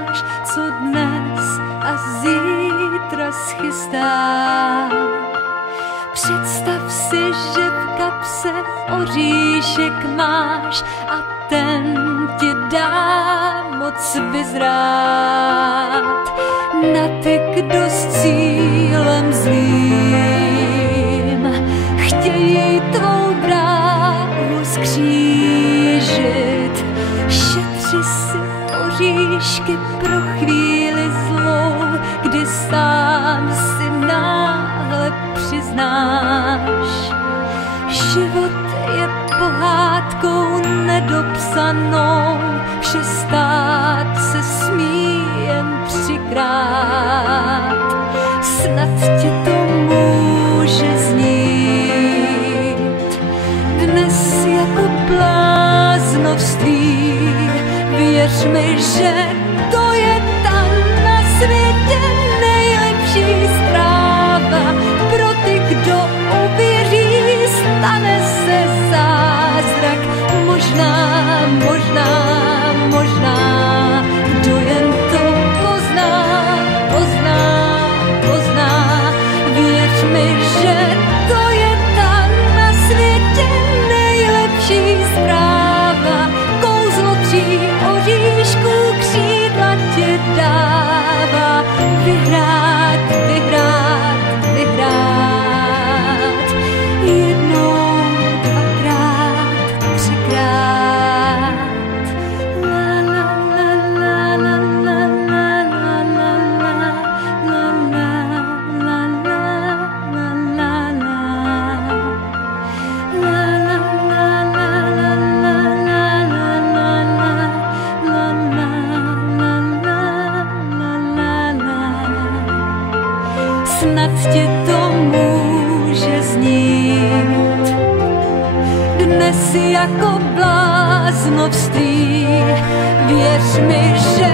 neznáš, co dnes a zítra schystá. Představ si, že v kapse oříšek máš a ten ti dá moc vyzrát. Na ty, kdo s cílem zlým chtějí tvou dráhu skřížit. Šetři si oříšky pro chvíli zlou, kdy sám si náhle přiznáš. Život je pohádkou nedopsanou, vše stát se smí jen třikrát. Snad tě to může znít dnes jako bláznovství. Věř mi, že to je ta na světě nejlepší zpráva. Pro ty, kdo uvěří, stane se zázrak. Možná, kdo jen to pozná. Věř mi, že to je ta na světě nejlepší zpráva. Kouzlo 3 oříšků křídla ti dává. Vyhrát. Jednou, dvakrát, třikrát. La la la la la la la la la la la snad tě to může znít dnes jako bláznovství. Věř mi, že